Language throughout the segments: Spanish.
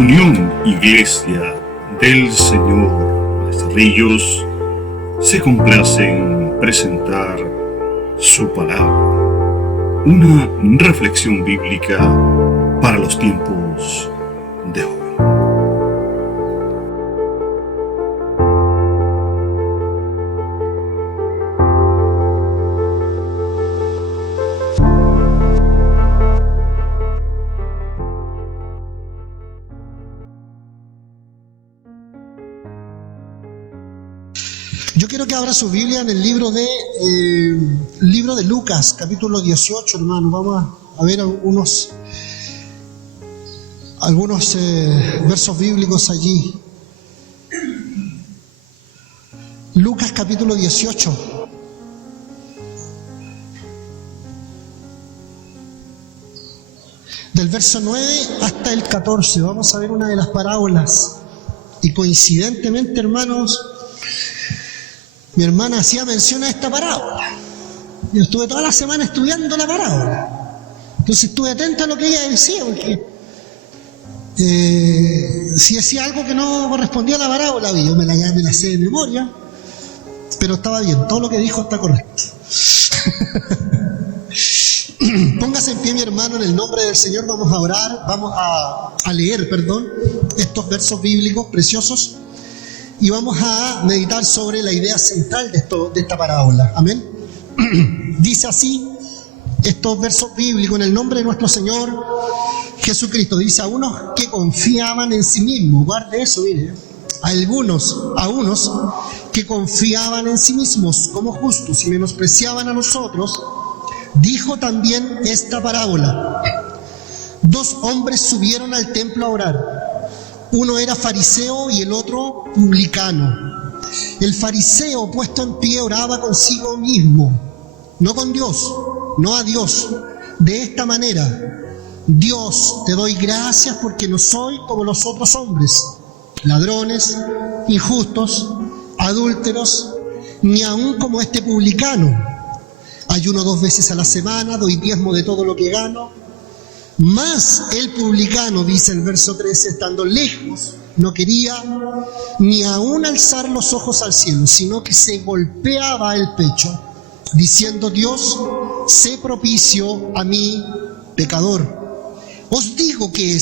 Unión Iglesia del Señor de Cerrillos se complace en presentar su palabra, una reflexión bíblica para los tiempos de hoy. Yo quiero que abra su Biblia en el libro de Lucas, capítulo 18, hermano. Vamos a ver algunos versos bíblicos allí. Lucas, capítulo 18. Del verso 9 hasta el 14. Vamos a ver una de las parábolas. Y coincidentemente, hermanos, mi hermana hacía mención a esta parábola. Yo estuve toda la semana estudiando la parábola. Entonces estuve atento a lo que ella decía, porque si decía algo que no correspondía a la parábola, yo me la sé de memoria, pero estaba bien, todo lo que dijo está correcto. Póngase en pie, mi hermano, en el nombre del Señor. Vamos a orar, vamos a leer estos versos bíblicos preciosos. Y vamos a meditar sobre la idea central de esta parábola. Amén. Dice así estos versos bíblicos en el nombre de nuestro Señor Jesucristo. Dice: a unos que confiaban en sí mismos, guarde eso, mire, a unos que confiaban en sí mismos como justos y menospreciaban a nosotros, dijo también esta parábola. Dos hombres subieron al templo a orar. Uno era fariseo y el otro publicano. El fariseo, puesto en pie, oraba consigo mismo, no con Dios, no a Dios, de esta manera: Dios, te doy gracias porque no soy como los otros hombres, ladrones, injustos, adúlteros, ni aun como este publicano. Ayuno 2 veces a la semana, doy diezmo de todo lo que gano. Mas el publicano, dice el verso 13, estando lejos, no quería ni aún alzar los ojos al cielo, sino que se golpeaba el pecho, diciendo: Dios, sé propicio a mí, pecador. Os digo que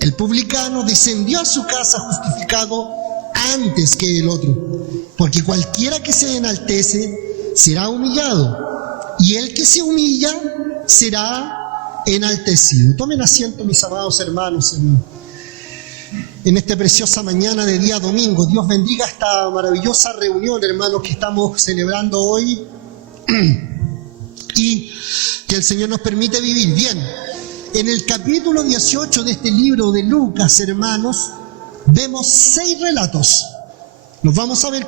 el publicano, descendió a su casa justificado antes que el otro, porque cualquiera que se enaltece será humillado, y el que se humilla será enaltecido. Tomen asiento, mis amados hermanos, en esta preciosa mañana de día domingo. Dios bendiga esta maravillosa reunión, hermanos, que estamos celebrando hoy y que el Señor nos permite vivir. Bien, en el capítulo 18 de este libro de Lucas, hermanos, vemos 6 relatos. Los vamos a ver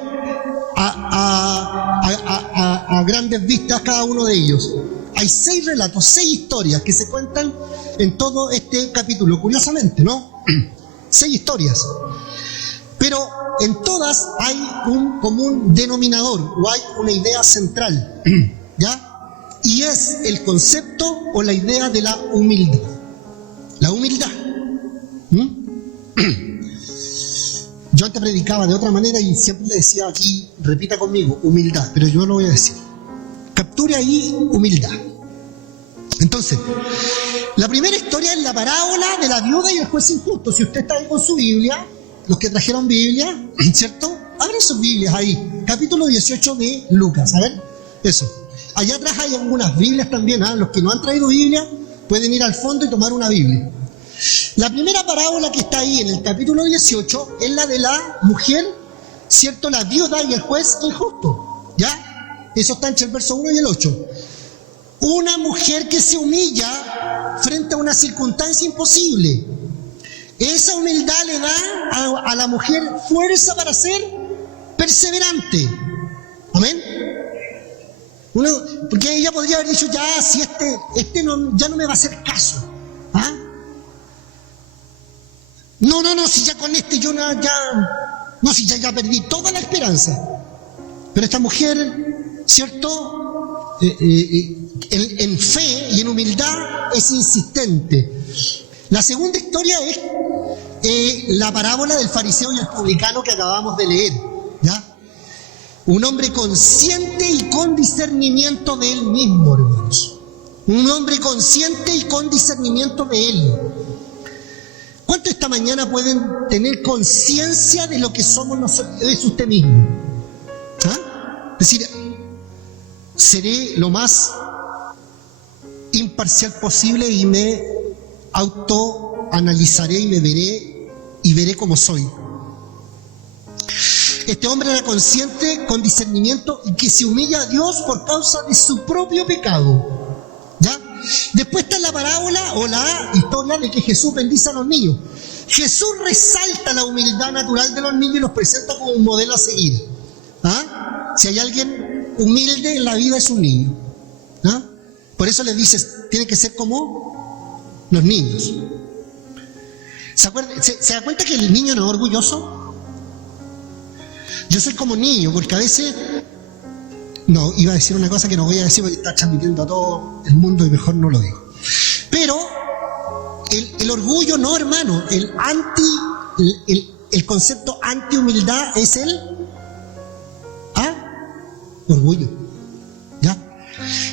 a grandes vistas cada uno de ellos. Hay 6 relatos, 6 historias que se cuentan en todo este capítulo. Curiosamente, ¿no? 6 historias. Pero en todas hay un común denominador, o hay una idea central, ¿ya? Y es el concepto o la idea de la humildad. La humildad. Yo antes predicaba de otra manera y siempre le decía aquí, repita conmigo, humildad, pero yo lo voy a decir. Capture ahí humildad. Entonces, la primera historia es la parábola de la viuda y el juez injusto. Si usted está ahí con su Biblia, los que trajeron Biblia, ¿cierto? Abren sus Biblias ahí, capítulo 18 de Lucas. A ver, eso. Allá atrás hay algunas Biblias también, ¿eh? Los que no han traído Biblia pueden ir al fondo y tomar una Biblia. La primera parábola que está ahí en el capítulo 18 es la de la mujer, ¿cierto? La viuda y el juez injusto, ¿ya? Eso está entre el verso 1 y el 8. Una mujer que se humilla frente a una circunstancia imposible. Esa humildad le da a la mujer fuerza para ser perseverante. ¿Amén? Porque ella podría haber dicho: ya, si ya no me va a hacer caso. ¿Ah? No, si ya con yo si ya perdí toda la esperanza. Pero esta mujer, ¿cierto? En fe y en humildad es insistente. La segunda historia es la parábola del fariseo y el publicano que acabamos de leer, ¿ya? Un hombre consciente y con discernimiento de él mismo, hermanos. Un hombre consciente y con discernimiento de él. ¿Cuántos esta mañana pueden tener conciencia de lo que somos nosotros? Es usted mismo. ¿Ah? Es decir, seré lo más imparcial posible y me autoanalizaré y veré cómo soy. Este hombre era consciente, con discernimiento, y que se humilla a Dios por causa de su propio pecado. ¿Ya? Después está la parábola o la historia de que Jesús bendice a los niños. Jesús resalta la humildad natural de los niños y los presenta como un modelo a seguir. ¿Ah? Si hay alguien humilde en la vida es un niño. ¿Ah? Por eso les dices, tiene que ser como los niños. ¿Se da cuenta que el niño no es orgulloso? Yo soy como niño, porque a veces... No, iba a decir una cosa que no voy a decir porque está transmitiendo a todo el mundo y mejor no lo digo. Pero el orgullo no, hermano. El concepto anti-humildad es el orgullo. ¿Ya?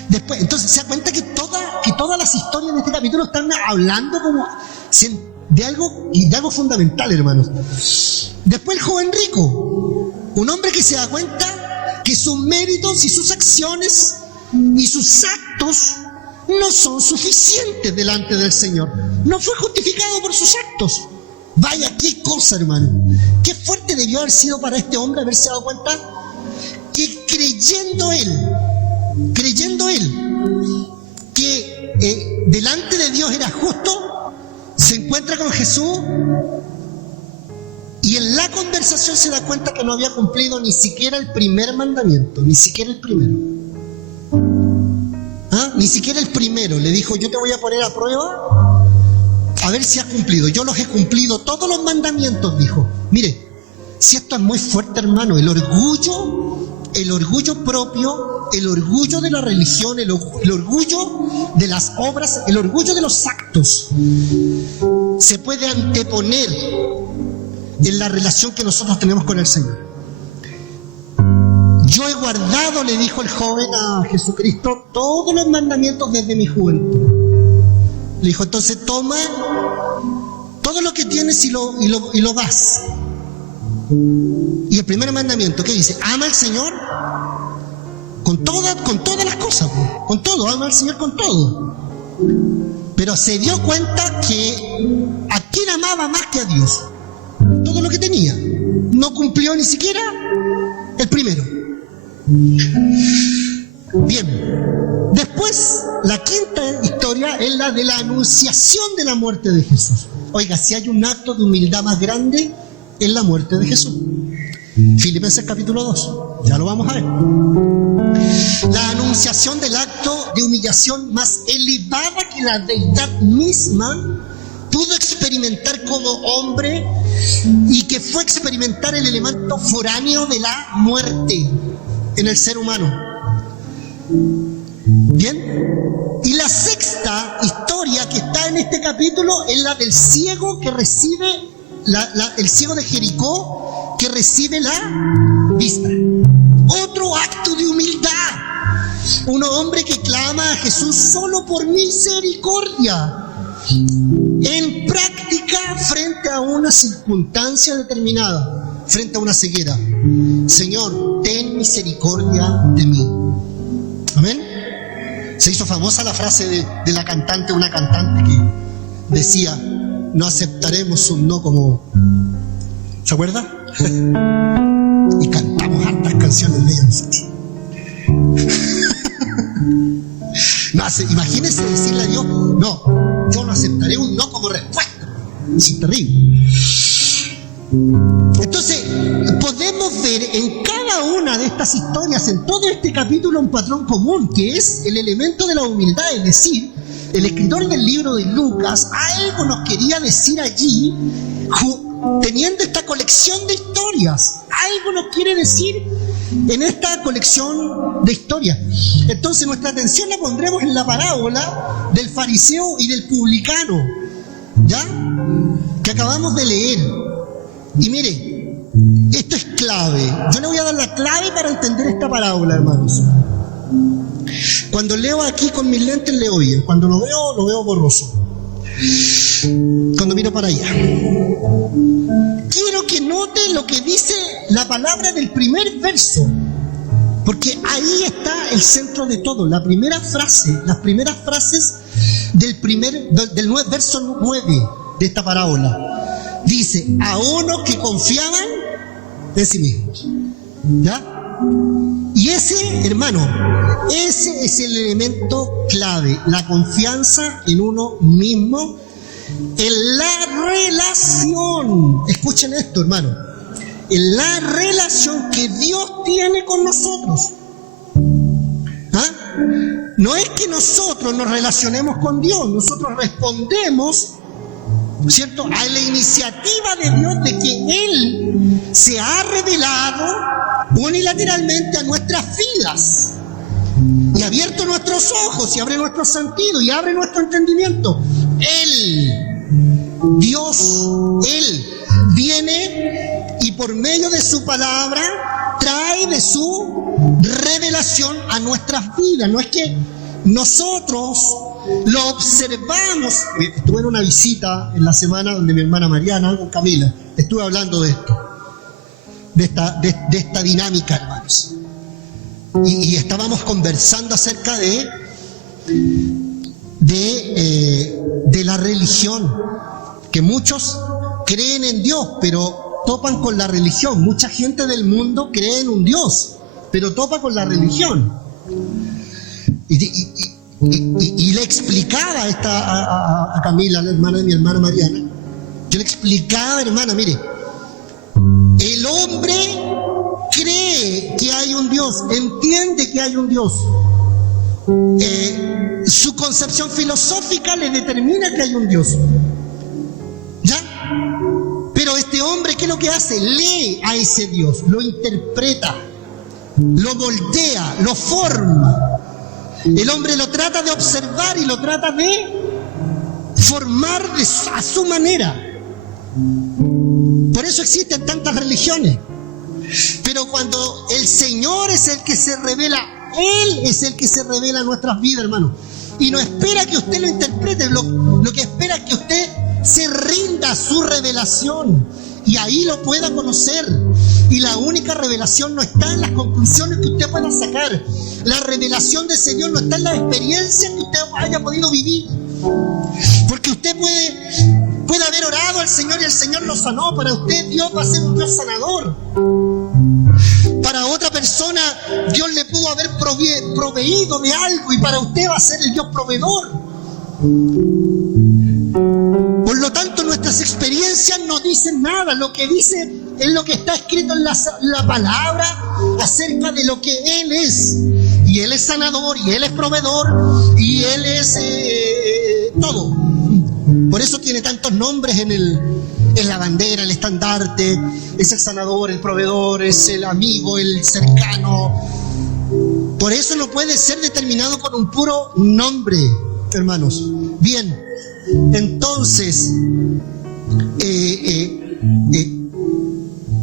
Después, entonces, ¿se da cuenta que todas las historias de este capítulo están hablando como de algo fundamental, hermanos? Después el joven rico, un hombre que se da cuenta que sus méritos y sus acciones y sus actos no son suficientes delante del Señor. No fue justificado por sus actos. Vaya, qué cosa, hermano. Qué fuerte debió haber sido para este hombre haberse dado cuenta que creyendo él que delante de Dios era justo, se encuentra con Jesús y en la conversación se da cuenta que no había cumplido ni siquiera el primer mandamiento, ni siquiera el primero. Ni siquiera el primero. Le dijo, yo te voy a poner a prueba a ver si has cumplido. Yo los he cumplido, todos los mandamientos, dijo. Mire, si esto es muy fuerte, hermano, el orgullo propio, el orgullo de la religión, el orgullo de las obras, el orgullo de los actos, se puede anteponer en la relación que nosotros tenemos con el Señor. Yo he guardado, le dijo el joven a Jesucristo, todos los mandamientos desde mi juventud. Le dijo, entonces toma todo lo que tienes y lo das. Y el primer mandamiento, ¿qué dice? Ama al Señor con todas las cosas, con todo, ama al Señor con todo. Pero se dio cuenta que ¿a quién amaba más que a Dios? Todo lo que tenía. No cumplió ni siquiera el primero. Bien. Después, la quinta historia es la de la anunciación de la muerte de Jesús. Oiga, si hay un acto de humildad más grande, es la muerte de Jesús. Filipenses capítulo 2. Ya lo vamos a ver. La anunciación del acto de humillación más elevada que la deidad misma pudo experimentar como hombre y que fue experimentar el elemento foráneo de la muerte en el ser humano. Bien, y la sexta historia que está en este capítulo es la del ciego que recibe, el ciego de Jericó que recibe la vista. Otro acto de humildad. Un hombre que clama a Jesús solo por misericordia. En práctica, frente a una circunstancia determinada, frente a una ceguera. Señor, ten misericordia de mí. Amén. Se hizo famosa la frase de la cantante, una cantante que decía, no aceptaremos un no como... ¿Se acuerda? Y cantamos hartas canciones de ella nosotros. No, imagínense decirle a Dios, no, yo no aceptaré un no como respuesta. Eso es terrible. Entonces, podemos ver en cada una de estas historias, en todo este capítulo, un patrón común, que es el elemento de la humildad. Es decir, el escritor del libro de Lucas algo nos quería decir allí, teniendo esta colección de historias. Algo nos quiere decir en esta colección de historias. Entonces nuestra atención la pondremos en la parábola del fariseo y del publicano, ¿ya? Que que acabamos de leer. Y mire, esto es clave. Yo le voy a dar la clave para entender esta parábola, hermanos. Cuando leo aquí con mis lentes leo bien. Cuando lo veo borroso. Cuando miro para allá. Quiero que note lo que dice la palabra del primer verso. Porque ahí está el centro de todo. La primera frase, las primeras frases del verso 9 de esta parábola. Dice, a unos que confiaban en sí mismos. ¿Ya? Y ese, hermano, ese es el elemento clave. La confianza en uno mismo, en la relación. Escuchen esto, hermano. En la relación que Dios tiene con nosotros. ¿Ah? No es que nosotros nos relacionemos con Dios, nosotros respondemos, ¿cierto?, a la iniciativa de Dios de que Él se ha revelado unilateralmente a nuestras vidas y ha abierto nuestros ojos y abre nuestros sentidos y abre nuestro entendimiento. Dios, Él viene y por medio de su palabra trae de su revelación a nuestras vidas. No es que nosotros lo observamos. Estuve en una visita en la semana donde mi hermana Mariana con Camila estuve hablando de esto, de esta dinámica, hermanos, y estábamos conversando acerca de la religión, que muchos creen en Dios pero topan con la religión. Mucha gente del mundo cree en un Dios pero topa con la religión. Y le explicaba a Camila, la hermana de mi hermana Mariana, yo le explicaba, hermana, mire, el hombre cree que hay un Dios, entiende que hay un Dios. Su concepción filosófica le determina que hay un Dios. ¿Ya? Pero este hombre, ¿qué es lo que hace? Lee a ese Dios, lo interpreta, lo moldea, lo forma. El hombre lo trata de observar y lo trata de formar a su manera. Por eso existen tantas religiones. Pero cuando el Señor es el que se revela, Él es el que se revela en nuestras vidas, hermano. Y no espera que usted lo interprete, lo que espera es que usted se rinda a su revelación y ahí lo pueda conocer. Y la única revelación no está en las conclusiones que usted pueda sacar. La revelación de ese Dios no está en las experiencias que usted haya podido vivir. Porque usted puede haber orado al Señor y el Señor lo sanó. Para usted Dios va a ser un Dios sanador. Para otra persona Dios le pudo haber proveído de algo y para usted va a ser el Dios proveedor. Por lo tanto, nuestras experiencias no dicen nada. Lo que dice es lo que está escrito en la palabra acerca de lo que Él es. Y Él es sanador, y Él es proveedor, y Él es todo. Por eso tiene tantos nombres en la bandera, el estandarte. Es el sanador, el proveedor, es el amigo, el cercano. Por eso no puede ser determinado con un puro nombre, hermanos. Bien, entonces,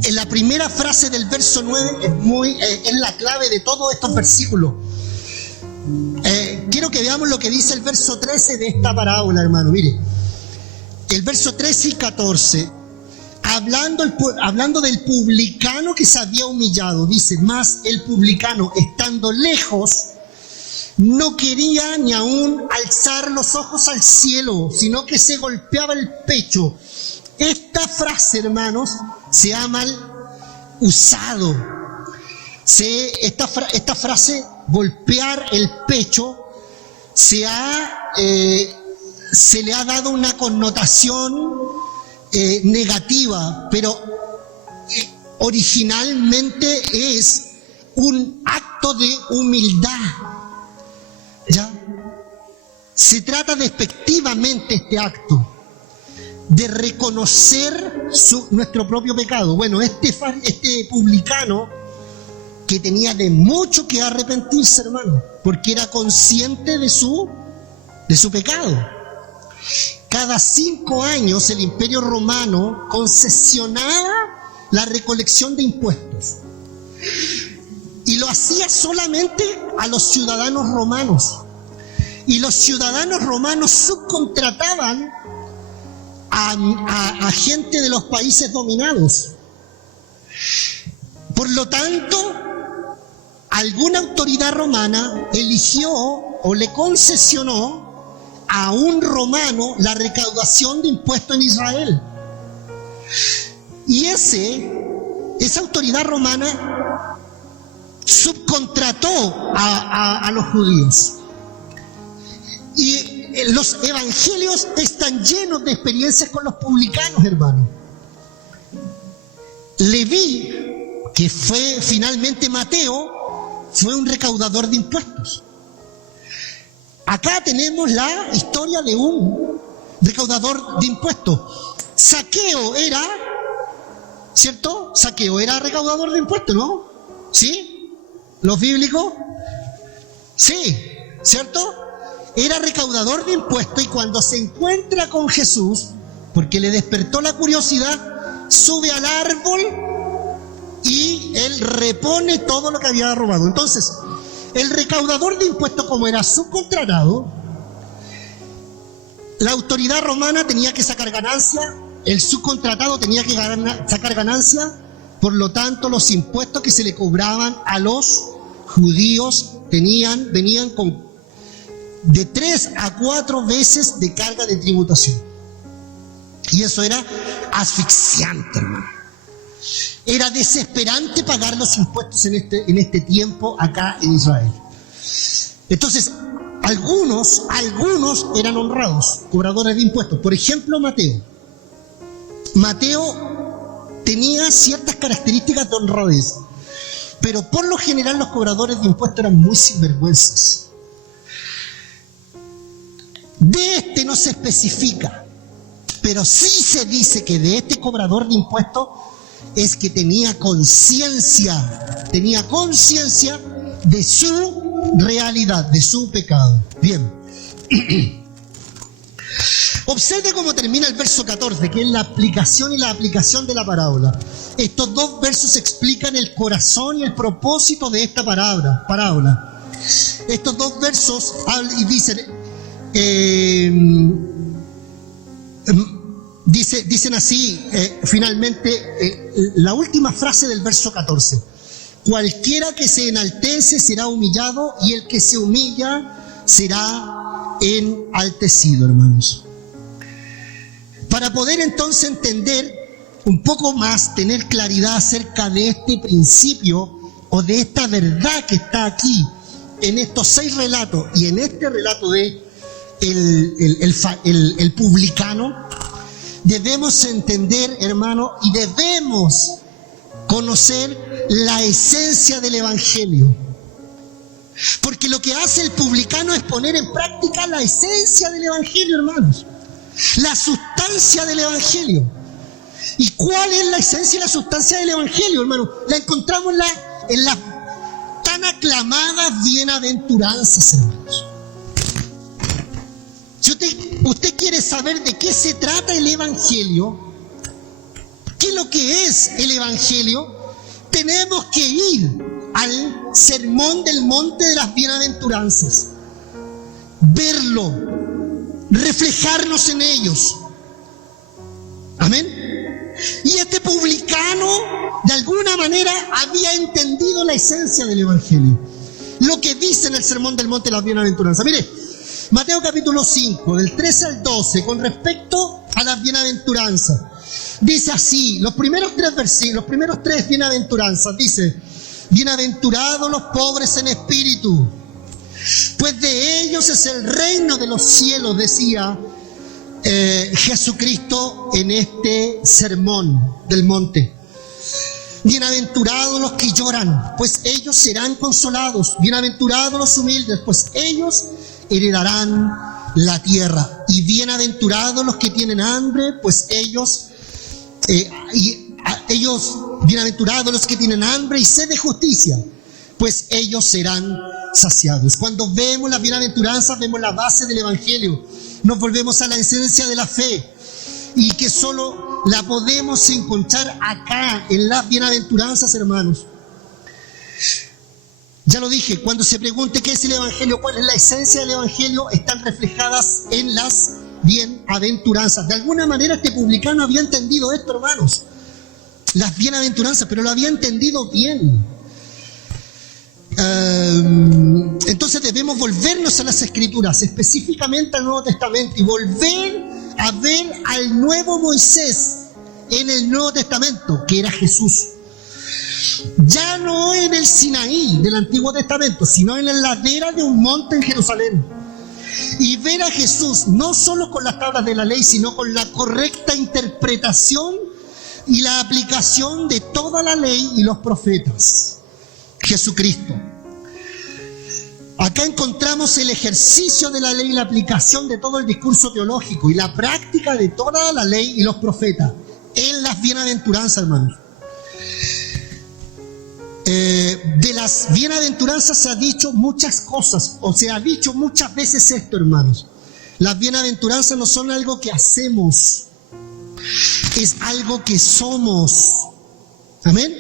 en la primera frase del verso 9 es la clave de todos estos versículos. Quiero que veamos lo que dice el verso 13 de esta parábola, hermano. Mire, el verso 13 y 14, hablando del publicano que se había humillado, dice: mas el publicano, estando lejos, no quería ni aún alzar los ojos al cielo, sino que se golpeaba el pecho. Esta frase, hermanos, se ha mal usado. Esta frase, golpear el pecho, se le ha dado una connotación negativa, pero originalmente es un acto de humildad. ¿Ya? Se trata despectivamente este acto de reconocer nuestro propio pecado. Bueno, este publicano, que tenía de mucho que arrepentirse, hermano, porque era consciente de su pecado. cada 5 años el Imperio Romano concesionaba la recolección de impuestos. Y lo hacía solamente a los ciudadanos romanos. Y los ciudadanos romanos subcontrataban a gente de los países dominados. Por lo tanto, alguna autoridad romana eligió o le concesionó a un romano la recaudación de impuestos en Israel. Y esa autoridad romana subcontrató a los judíos. Y los evangelios están llenos de experiencias con los publicanos, hermano. Leví, que fue finalmente Mateo, fue un recaudador de impuestos. Acá tenemos la historia de un recaudador de impuestos. Zaqueo era, ¿cierto? Zaqueo era recaudador de impuestos, ¿no? ¿Sí? ¿Los bíblicos? Sí, ¿cierto? Era recaudador de impuestos, y cuando se encuentra con Jesús, porque le despertó la curiosidad, sube al árbol y él repone todo lo que había robado. Entonces, el recaudador de impuestos, como era subcontratado, la autoridad romana tenía que sacar ganancia, el subcontratado tenía que sacar ganancia. Por lo tanto, los impuestos que se le cobraban a los judíos venían con de 3 a 4 veces de carga de tributación. Y eso era asfixiante, hermano. Era desesperante pagar los impuestos en este tiempo acá en Israel. Entonces, algunos eran honrados, cobradores de impuestos. Por ejemplo, Mateo. Mateo tenía ciertas características de honradez, pero por lo general los cobradores de impuestos eran muy sinvergüenzas. De este no se especifica, pero sí se dice que de este cobrador de impuestos es que tenía conciencia de su realidad, de su pecado. Bien. Observe cómo termina el verso 14, que es la aplicación y la aplicación de la parábola. Estos 2 versos explican el corazón y el propósito de esta parábola. Estos 2 versos dicen, dicen así, finalmente, la última frase del verso 14. Cualquiera que se enaltece será humillado, y el que se humilla será enaltecido, hermanos. Para poder entonces entender un poco más, tener claridad acerca de este principio o de esta verdad que está aquí en estos 6 relatos y en este relato de el publicano, debemos entender, hermano, y debemos conocer la esencia del evangelio. Porque lo que hace el publicano es poner en práctica la esencia del evangelio, hermanos. La sustancia del evangelio. ¿Y cuál es la esencia y la sustancia del evangelio, hermano? La encontramos en las tan aclamadas bienaventuranzas, hermanos. Si usted quiere saber de qué se trata el evangelio, qué es lo que es el evangelio, tenemos que ir al sermón del monte de las bienaventuranzas, verlo, reflejarnos en ellos. Amén. Y este publicano de alguna manera había entendido la esencia del evangelio, lo que dice en el sermón del monte de las bienaventuranzas. Mire, Mateo capítulo 5, del 13 al 12, con respecto a las bienaventuranzas, dice así, los primeros 3 versículos, los primeros 3 bienaventuranzas, dice: bienaventurados los pobres en espíritu, pues de ellos es el reino de los cielos, decía Jesucristo en este sermón del monte. Bienaventurados los que lloran, pues ellos serán consolados. Bienaventurados los humildes, pues ellos heredarán la tierra. Y bienaventurados los que tienen hambre, pues bienaventurados los que tienen hambre y sed de justicia, pues ellos serán saciados. Cuando vemos las bienaventuranzas, vemos la base del Evangelio. Nos volvemos a la esencia de la fe y que solo la podemos encontrar acá, en las bienaventuranzas, hermanos. Ya lo dije, cuando se pregunte qué es el Evangelio, cuál es la esencia del Evangelio, están reflejadas en las bienaventuranzas. De alguna manera este publicano había entendido esto, hermanos, las bienaventuranzas, pero lo había entendido bien. Entonces debemos volvernos a las Escrituras, específicamente al Nuevo Testamento, y volver a ver al nuevo Moisés en el Nuevo Testamento, que era Jesús. Ya no en el Sinaí del Antiguo Testamento, sino en la ladera de un monte en Jerusalén. Y ver a Jesús no solo con las tablas de la ley, sino con la correcta interpretación y la aplicación de toda la ley y los profetas. Jesucristo. Acá encontramos el ejercicio de la ley y la aplicación de todo el discurso teológico y la práctica de toda la ley y los profetas en las bienaventuranzas, hermanos. De las bienaventuranzas se ha dicho muchas cosas, o se ha dicho muchas veces esto, hermanos. Las bienaventuranzas no son algo que hacemos, es algo que somos. Amén.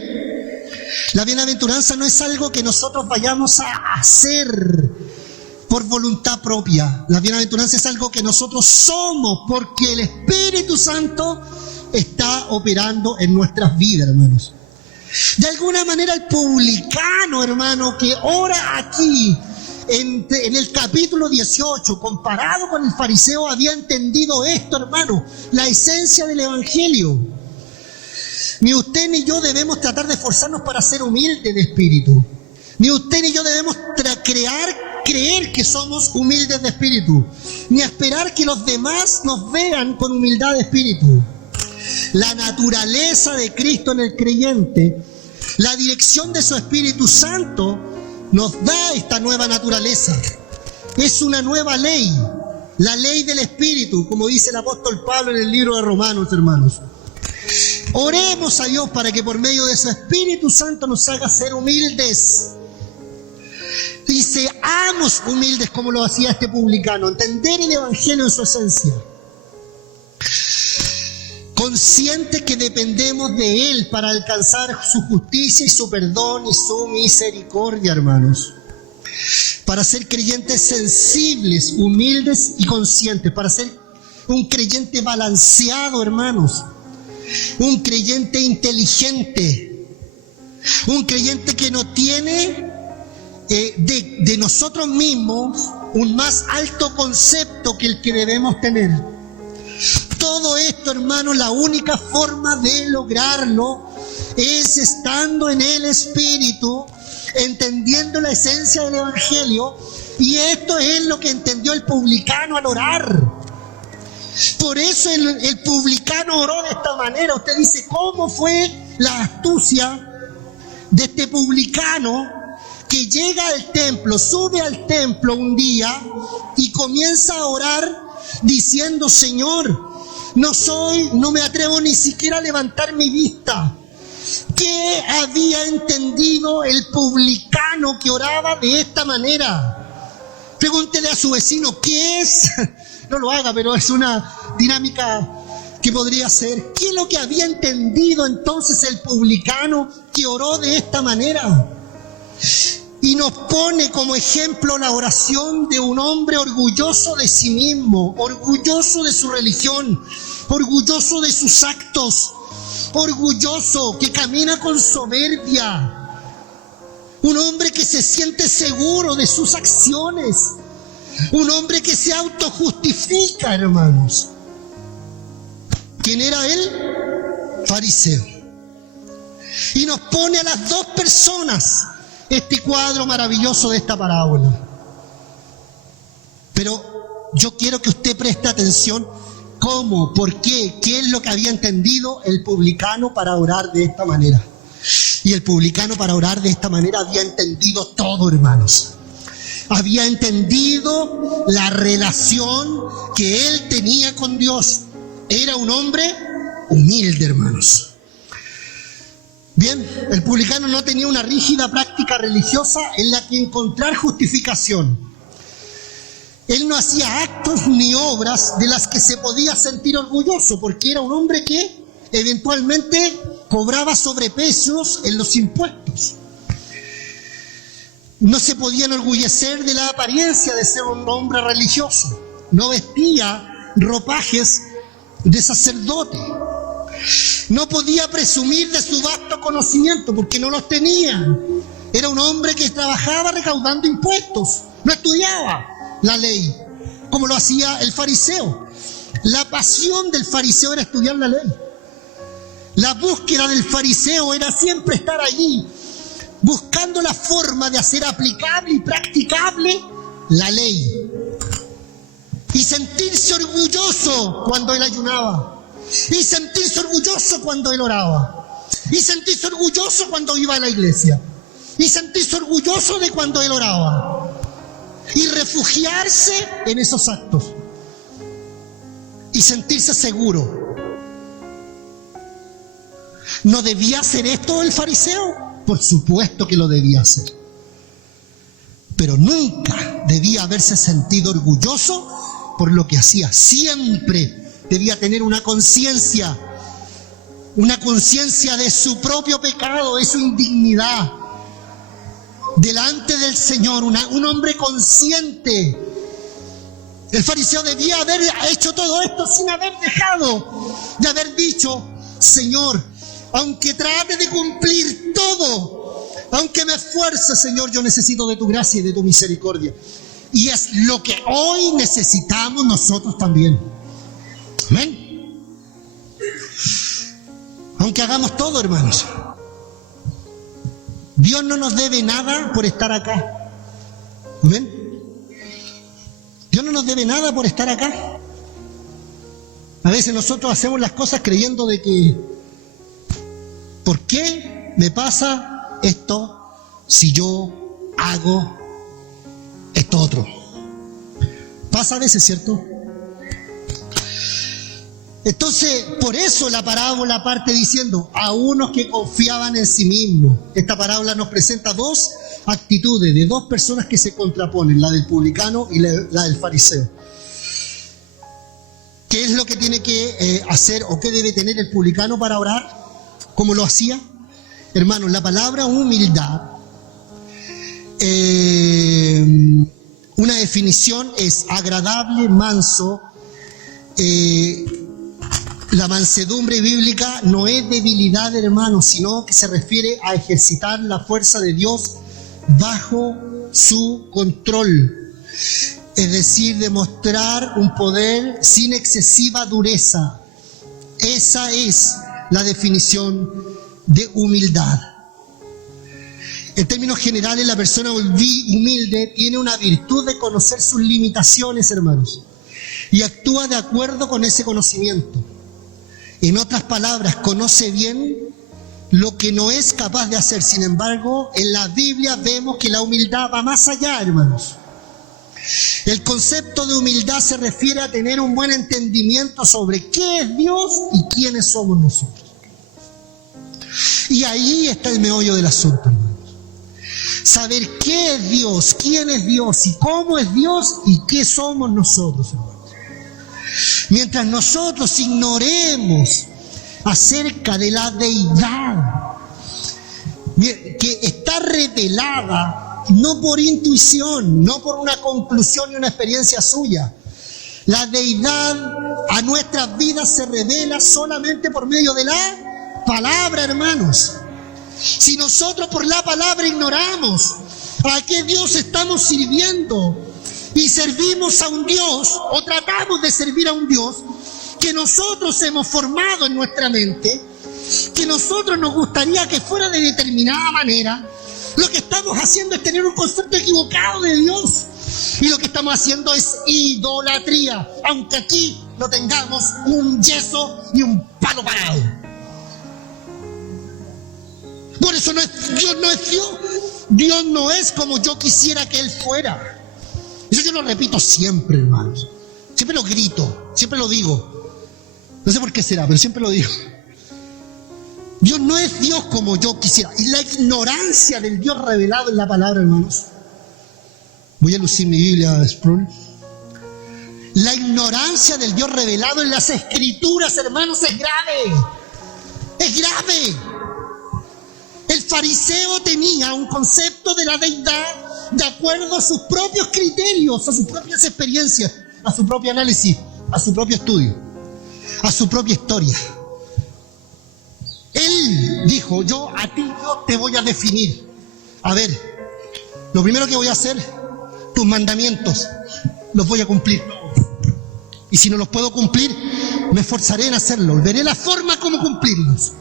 La bienaventuranza no es algo que nosotros vayamos a hacer por voluntad propia. La bienaventuranza es algo que nosotros somos porque el Espíritu Santo está operando en nuestras vidas, hermanos. De alguna manera el publicano, hermano, que ora aquí en el capítulo 18, comparado con el fariseo, había entendido esto, hermano, la esencia del Evangelio. Ni usted ni yo debemos tratar de esforzarnos para ser humildes de espíritu. Ni usted ni yo debemos creer que somos humildes de espíritu. Ni esperar que los demás nos vean con humildad de espíritu. La naturaleza de Cristo en el creyente, la dirección de su Espíritu Santo, nos da esta nueva naturaleza. Es una nueva ley, la ley del Espíritu, como dice el apóstol Pablo en el libro de Romanos, hermanos. Oremos a Dios para que por medio de su Espíritu Santo nos haga ser humildes. Y seamos humildes como lo hacía este publicano, entender el Evangelio en su esencia. Conscientes que dependemos de Él para alcanzar su justicia y su perdón y su misericordia, hermanos. Para ser creyentes sensibles, humildes y conscientes. Para ser un creyente balanceado, hermanos. Un creyente inteligente. Un creyente que no tiene de nosotros mismos un más alto concepto que el que debemos tener. Todo esto, hermanos, la única forma de lograrlo es estando en el Espíritu, entendiendo la esencia del Evangelio, y esto es lo que entendió el publicano al orar. Por eso el publicano oró de esta manera. Usted dice, ¿cómo fue la astucia de este publicano que llega al templo, sube al templo un día y comienza a orar diciendo, Señor, no me atrevo ni siquiera a levantar mi vista? ¿Qué había entendido el publicano que oraba de esta manera? Pregúntele a su vecino, ¿qué es? No lo haga, pero es una dinámica que podría ser. ¿Qué es lo que había entendido entonces el publicano que oró de esta manera? Y nos pone como ejemplo la oración de un hombre orgulloso de sí mismo, orgulloso de su religión, orgulloso de sus actos, orgulloso, que camina con soberbia. Un hombre que se siente seguro de sus acciones. Un hombre que se autojustifica, hermanos. ¿Quién era él? Fariseo. Y nos pone a las dos personas este cuadro maravilloso de esta parábola. Pero yo quiero que usted preste atención cómo, por qué, qué es lo que había entendido el publicano para orar de esta manera. Y el publicano para orar de esta manera había entendido todo, hermanos. Había entendido la relación que él tenía con Dios. Era un hombre humilde, hermanos. Bien, el publicano no tenía una rígida práctica religiosa en la que encontrar justificación. Él no hacía actos ni obras de las que se podía sentir orgulloso, porque era un hombre que eventualmente cobraba sobreprecios en los impuestos. No se podía enorgullecer de la apariencia de ser un hombre religioso. No vestía ropajes de sacerdote. No podía presumir de su vasto conocimiento porque no los tenía. Era un hombre que trabajaba recaudando impuestos. No estudiaba la ley como lo hacía el fariseo. La pasión del fariseo era estudiar la ley. La búsqueda del fariseo era siempre estar allí, buscando la forma de hacer aplicable y practicable la ley. Y sentirse orgulloso cuando él ayunaba. Y sentirse orgulloso cuando él oraba. Y sentirse orgulloso cuando iba a la iglesia. Y sentirse orgulloso de cuando él oraba. Y refugiarse en esos actos. Y sentirse seguro. ¿No debía hacer esto el fariseo? Por supuesto que lo debía hacer. Pero nunca debía haberse sentido orgulloso por lo que hacía. Siempre debía tener una conciencia de su propio pecado, de su indignidad, delante del Señor, un hombre consciente. El fariseo debía haber hecho todo esto sin haber dejado de haber dicho: Señor, aunque trate de cumplir todo, aunque me esfuerce, Señor, yo necesito de tu gracia y de tu misericordia. Y es lo que hoy necesitamos nosotros también. Amén. Aunque hagamos todo, hermanos, Dios no nos debe nada por estar acá. Amén. Dios no nos debe nada por estar acá. A veces nosotros hacemos las cosas creyendo de que ¿por qué me pasa esto si yo hago esto otro? Pasa a veces, ¿cierto? Entonces, por eso la parábola parte diciendo: a unos que confiaban en sí mismos. Esta parábola nos presenta dos actitudes de dos personas que se contraponen, la del publicano y la del fariseo. ¿Qué es lo que tiene que hacer o qué debe tener el publicano para orar? ¿Cómo lo hacía? Hermanos, la palabra humildad, una definición es agradable, manso. La mansedumbre bíblica no es debilidad, hermanos, sino que se refiere a ejercitar la fuerza de Dios bajo su control. Es decir, demostrar un poder sin excesiva dureza. Esa es la definición de humildad. En términos generales, la persona humilde tiene una virtud de conocer sus limitaciones, hermanos, y actúa de acuerdo con ese conocimiento. En otras palabras, conoce bien lo que no es capaz de hacer. Sin embargo, en la Biblia vemos que la humildad va más allá, hermanos. El concepto de humildad se refiere a tener un buen entendimiento sobre qué es Dios y quiénes somos nosotros. Y ahí está el meollo del asunto, hermanos. Saber qué es Dios, quién es Dios y cómo es Dios y qué somos nosotros, hermanos. Mientras nosotros ignoremos acerca de la deidad que está revelada no por intuición, no por una conclusión y una experiencia suya. La deidad a nuestras vidas se revela solamente por medio de la palabra, hermanos. Si nosotros por la palabra ignoramos a qué Dios estamos sirviendo y servimos a un Dios o tratamos de servir a un Dios que nosotros hemos formado en nuestra mente, que nosotros nos gustaría que fuera de determinada manera, lo que estamos haciendo es tener un concepto equivocado de Dios. Y lo que estamos haciendo es idolatría, aunque aquí no tengamos un yeso ni un palo parado. Por eso Dios no es Dios. Dios no es como yo quisiera que Él fuera. Eso yo lo repito siempre, hermanos. Siempre lo grito, siempre lo digo. No sé por qué será, pero siempre lo digo. Dios no es Dios como yo quisiera. Y la ignorancia del Dios revelado en la palabra, hermanos. Voy a lucir mi Biblia, Sproul. La ignorancia del Dios revelado en las Escrituras, hermanos, es grave. Es grave. El fariseo tenía un concepto de la deidad de acuerdo a sus propios criterios, a sus propias experiencias, a su propio análisis, a su propio estudio, a su propia historia. Él dijo, yo a ti yo te voy a definir. A ver, lo primero que voy a hacer, tus mandamientos, los voy a cumplir. Y si no los puedo cumplir, me esforzaré en hacerlo. Veré la forma como cumplirlos.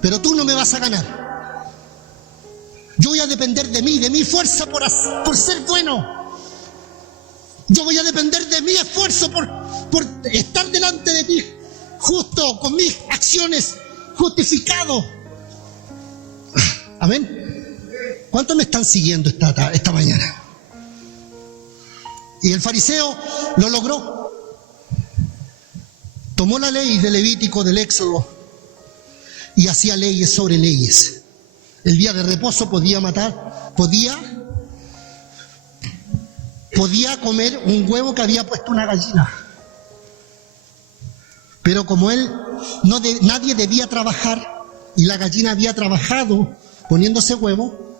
Pero tú no me vas a ganar. Yo voy a depender de mí, de mi fuerza por ser bueno. Yo voy a depender de mi esfuerzo por estar delante de ti, justo, con mis acciones, justificado. Amén. ¿Cuántos me están siguiendo esta mañana? Y el fariseo lo logró. Tomó la ley de Levítico, del Éxodo, y hacía leyes sobre leyes. El día de reposo podía matar, podía comer un huevo que había puesto una gallina. Pero como nadie debía trabajar, y la gallina había trabajado poniendo ese huevo,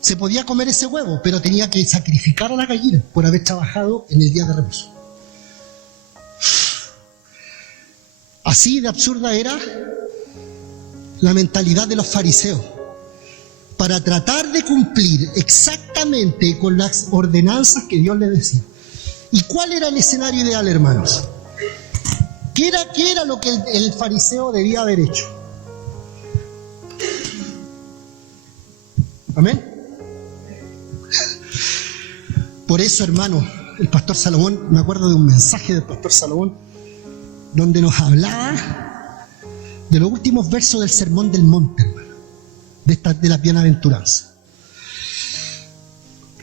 se podía comer ese huevo, pero tenía que sacrificar a la gallina por haber trabajado en el día de reposo. Así de absurda era la mentalidad de los fariseos para tratar de cumplir exactamente con las ordenanzas que Dios les decía. ¿Y cuál era el escenario ideal, hermanos? ¿Qué era lo que el fariseo debía haber hecho? ¿Amén? Por eso, hermano, el pastor Salomón, me acuerdo de un mensaje del pastor Salomón, donde nos hablaba de los últimos versos del Sermón del Monte, hermano, de la bienaventuranza.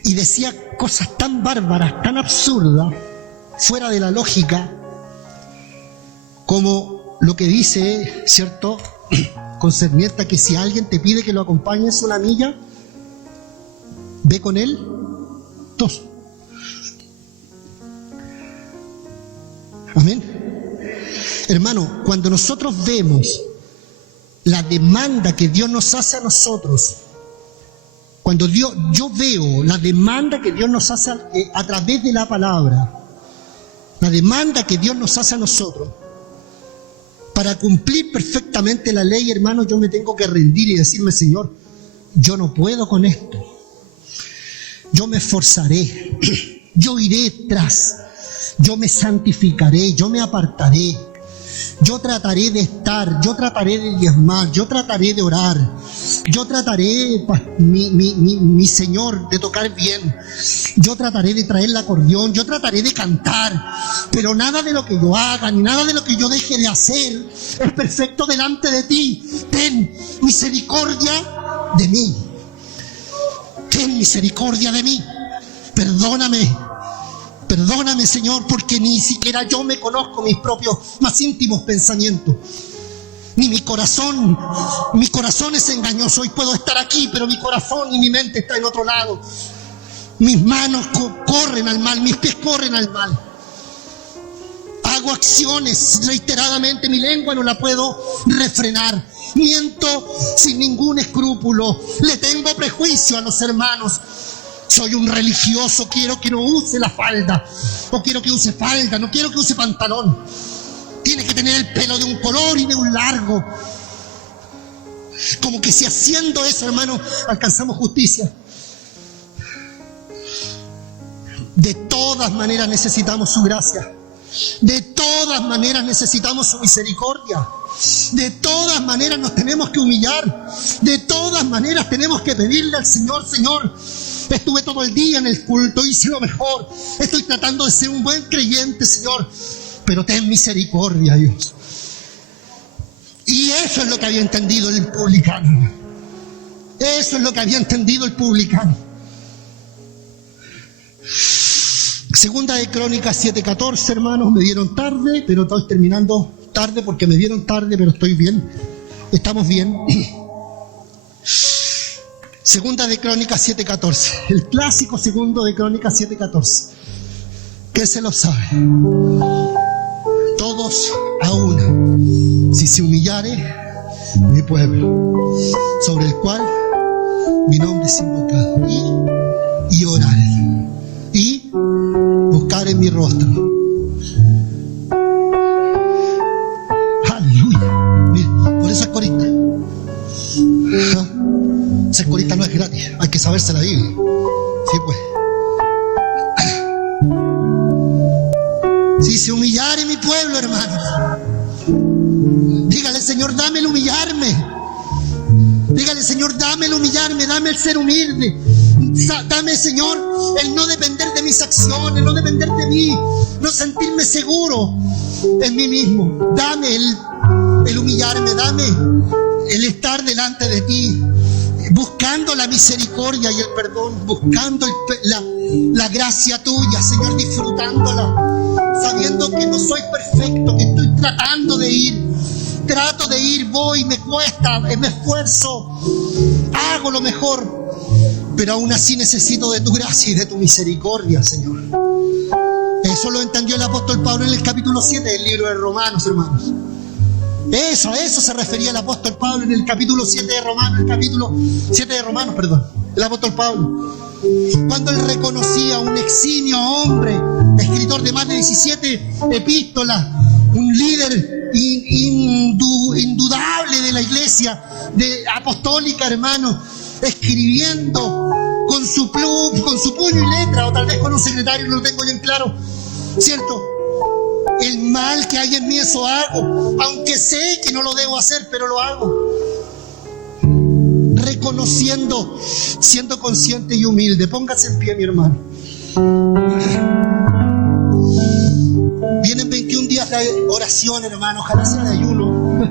Y decía cosas tan bárbaras, tan absurdas, fuera de la lógica, como lo que dice, ¿cierto?, concerniente a que si alguien te pide que lo acompañes una milla, ve con él 2. Amén. Hermano, cuando nosotros vemos la demanda que Dios nos hace a nosotros, cuando yo veo la demanda que Dios nos hace a través de la palabra, la demanda que Dios nos hace a nosotros, para cumplir perfectamente la ley, hermano, yo me tengo que rendir y decirme, Señor, yo no puedo con esto. Yo me esforzaré, yo iré tras, yo me santificaré, yo me apartaré. Yo trataré de estar, yo trataré de diezmar, yo trataré de orar, yo trataré, mi Señor, de tocar bien, yo trataré de traer el acordeón, yo trataré de cantar, pero nada de lo que yo haga, ni nada de lo que yo deje de hacer es perfecto delante de ti. Ten misericordia de mí, ten misericordia de mí, perdóname, Señor, porque ni siquiera yo me conozco mis propios más íntimos pensamientos. Ni mi corazón es engañoso. Hoy puedo estar aquí, pero mi corazón y mi mente está en otro lado. Mis manos corren al mal, mis pies corren al mal. Hago acciones reiteradamente, mi lengua no la puedo refrenar. Miento sin ningún escrúpulo. Le tengo prejuicio a los hermanos. Soy un religioso, quiero que no use la falda, o quiero que use falda, no quiero que use pantalón. Tiene que tener el pelo de un color y de un largo. Como que si haciendo eso, hermano, alcanzamos justicia. De todas maneras necesitamos su gracia. De todas maneras necesitamos su misericordia. De todas maneras nos tenemos que humillar. De todas maneras tenemos que pedirle al Señor, Señor, estuve todo el día en el culto, hice lo mejor, estoy tratando de ser un buen creyente, Señor, pero ten misericordia, Dios. Y eso es lo que había entendido el publicano. Eso es lo que había entendido el publicano. Segunda de Crónicas 7:14, hermanos, me dieron tarde, pero estoy terminando tarde porque me dieron tarde, pero estoy bien. ¿Estamos bien? Segunda de Crónicas 7:14. El clásico segundo de Crónicas 7:14. ¿Qué se lo sabe? Todos a una. Si se humillare mi pueblo, sobre el cual mi nombre es invocado, y orar, y buscar en mi rostro. Aleluya. Mira, por esa corita. Esa corita no es gratis, hay que saberse la Biblia. Sí, pues. Si se humillare mi pueblo, hermanos, dígale, Señor, dame el humillarme. Dígale, Señor, dame el humillarme, dame el ser humilde. Dame, Señor, el no depender de mis acciones, no depender de mí, no sentirme seguro en mí mismo. Dame el humillarme, dame el estar delante de ti, buscando la misericordia y el perdón, buscando la gracia tuya, Señor, disfrutándola, sabiendo que no soy perfecto, que estoy tratando de ir. Trato de ir, voy, me cuesta, me esfuerzo, hago lo mejor, pero aún así necesito de tu gracia y de tu misericordia, Señor. Eso lo entendió el apóstol Pablo en el capítulo 7 del libro de Romanos, hermanos. A eso se refería el apóstol Pablo en el capítulo 7 de Romanos, el apóstol Pablo. Cuando él reconocía a un eximio hombre, escritor de más de 17 epístolas, un líder indudable de la iglesia apostólica, hermano, escribiendo con su puño y letra, o tal vez con un secretario, no lo tengo bien claro, ¿cierto? El mal que hay en mí, eso hago, aunque sé que no lo debo hacer, pero lo hago. Reconociendo, siendo consciente y humilde. Póngase en pie, mi hermano. Vienen 21 días de oración, hermano, ojalá sea de ayuno.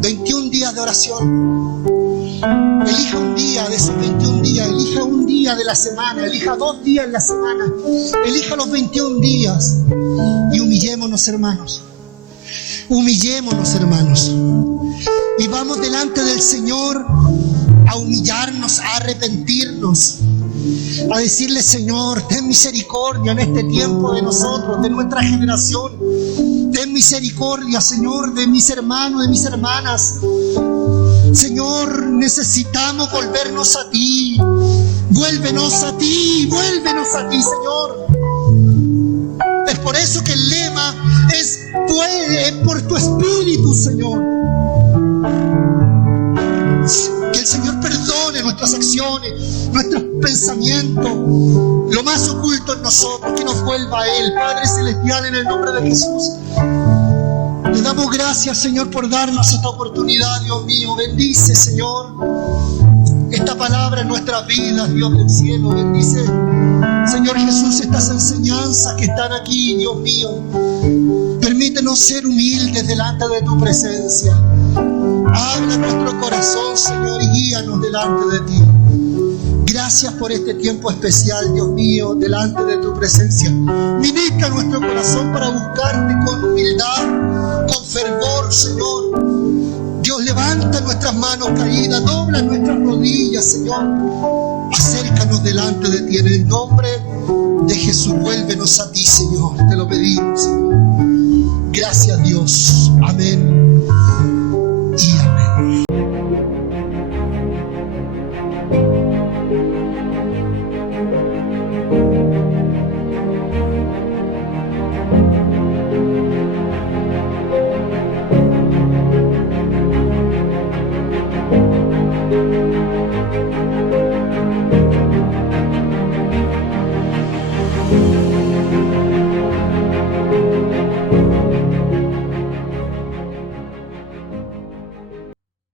21 días de oración. Elija un día de esos 21 días, elija un día de la semana, elija 2 días en la semana, elija los 21 días y humillémonos, hermanos. Humillémonos, hermanos. Y vamos delante del Señor a humillarnos, a arrepentirnos, a decirle, Señor, ten misericordia en este tiempo de nosotros, de nuestra generación. Ten misericordia, Señor, de mis hermanos, de mis hermanas. Señor, necesitamos volvernos a ti. Vuélvenos a ti, Señor. Es por eso que el lema es por tu Espíritu, Señor. Que el Señor perdone nuestras acciones, nuestros pensamientos, lo más oculto en nosotros, que nos vuelva a Él. Padre Celestial, en el nombre de Jesús, le damos gracias, Señor, por darnos esta oportunidad, Dios mío. Bendice, Señor, esta palabra en nuestras vidas, Dios del cielo. Bendice, Señor Jesús, estas enseñanzas que están aquí, Dios mío. Permítenos ser humildes delante de tu presencia. Habla nuestro corazón, Señor, y guíanos delante de ti. Gracias por este tiempo especial, Dios mío, delante de tu presencia. Ministra nuestro corazón para buscarte con humildad, con fervor, Señor. Dios, levanta nuestras manos caídas, dobla nuestras rodillas, Señor. Acércanos delante de ti en el nombre de Jesús. Vuélvenos a ti, Señor. Te lo pedimos, Señor. Gracias, Dios. Amén.